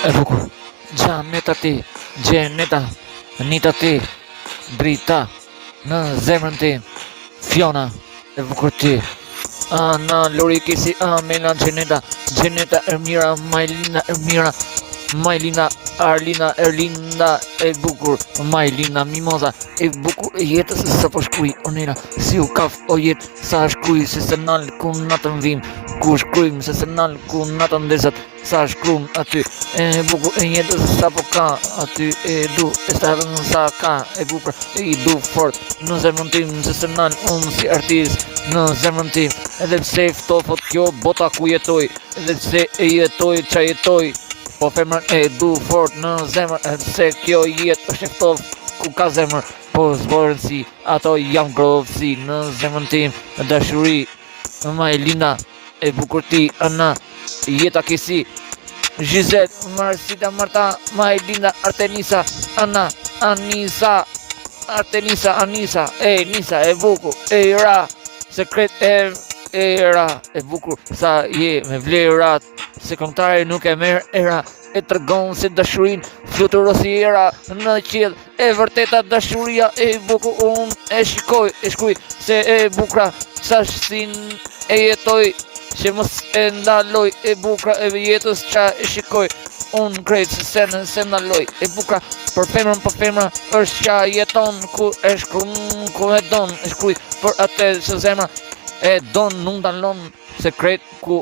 E bukur, Xhaneta ti, Gjeneta, Nita ti, Brita, në zemrën tim, Fiona, e bukur ti. Ana, Lori Kisi, Amela, Gjeneta, Ermira, Majlina, Arlina, Erlinda, e bukur, Majlina, Mimoza, e bukur e jetës sa po shkruj, onera, si u kaf o jetë, sa shkruj, se se nalë ku natën vim, ku shkrujmë, se se nalë ku natën ndesat, sa shkrum aty, e bukur e jetës sa po ka, aty e du, e stavën sa ka, e bukur, e du fort, në zemrën tim, se se nalë unë si artist, në zemrën tim, edhe pse ftofot kjo bota ku jetoj, edhe pse e jetoj qa jetoj, po femër e du fort në zemër, se kjo jetë është e ftof ku ka zemër, po zborën si, ato jam grovë si në zemën tim, dashuri, Majlina, e bukur ti, Ana, jeta kisi, Gjizet, Marsita, Marta, Majlina, Artenisa, Ana, Anisa, Artenisa, Anisa, e Nisa, e bukur, e ra, sekret e ra, e bukur, sa je me vlerat, se kontare nuk e merë era, e tregon se dashurin fluturosi era në qiell, e vërteta dashuria e bukur unë e shkruj, se e bukra sa sin e jetoj, që mos e ndaloj, e bukra e jetës qa e shikoj, unë krejt se ndaloj, e bukra për femra është qa jeton, ku e shkruj, ku e don, e shkruj për atë se zemra e don nuk ndalon, sekret ku